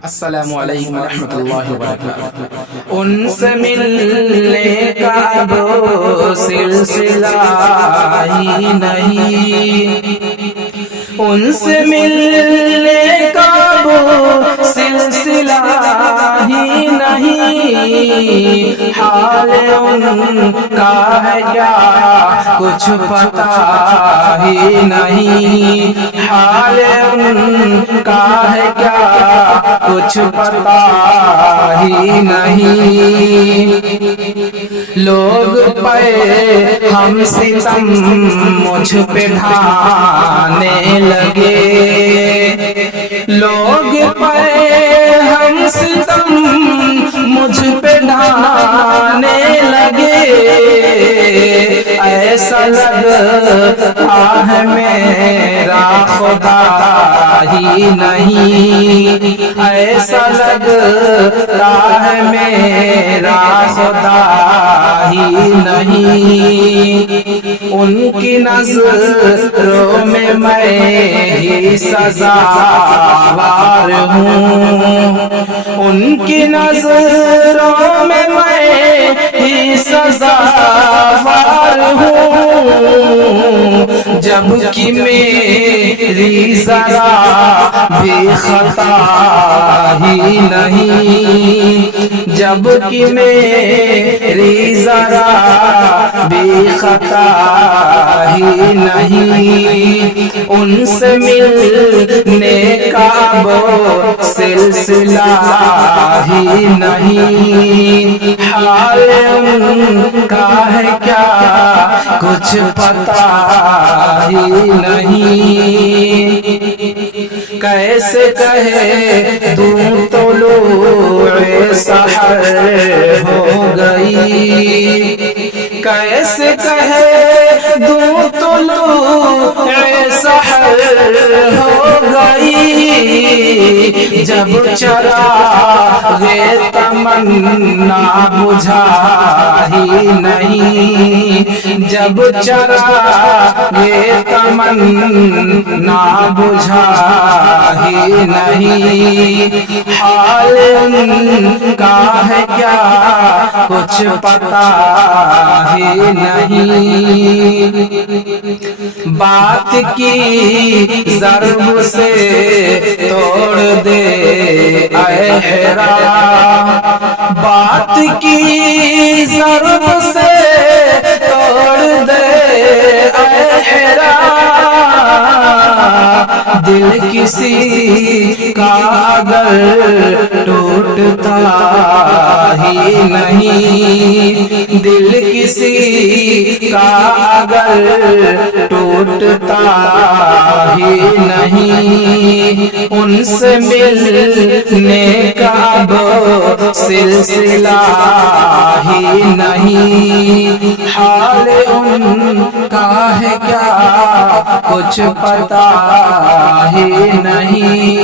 السلام علیکم ورحمۃ اللہ وبرکاتہ۔ ان سے ملنے کا اب سلسلہ ہی نہیں، ان سے ملنے کا اب سلسلہ ہی نہیں، حال ان کا ہے کیا کچھ پتا ہی نہیں، حال ان کا ہے کیا کچھ پتا ہی نہیں۔ لوگ پہ ہم ستم مجھ پہ ڈھانے لگے، لوگ پہ ہم ستم مجھ پہ ڈھانے لگے، ایسا لگتا ہے میرا خدا ہی نہیں، ایسا لگتا ہے میرا خدا ہی نہیں۔ ان کی نظروں میں ہی سزاوار ہوں، ان کی نظروں میں ہی سزاوار ہوں، جبکہ میری ذرا بھی خطا ہی نہیں، جبکہ میری ذرا بھی خطا ہی نہیں۔ ان سے ملنے کا اب سلسلہ ہی نہیں، حال ان کا ہے کیا کچھ پتا ہی نہیں۔ کیسے کہے دوں طلوع سحر ہو گئی، کیسے کہے دوں طلوع سحر ہو گئی، جب چراغ تمنا بجھا ہی نہیں، جب چراغ تمنا بجھا ہی نہیں، حال ان کا ہے کیا کچھ پتا ہی نہیں۔ بات کی ضرب سے توڑ دے اے حیران، بات کی ضرب سے توڑ دے اے حیران، دل کسی کا اگر ٹوٹتا ہی نہیں، دل کسی کا اگر ٹوٹتا ہی نہیں، ان سے ملنے کا اب سلسلہ ہی نہیں، حال ان کا ہے کیا کچھ پتا ہی نہیں۔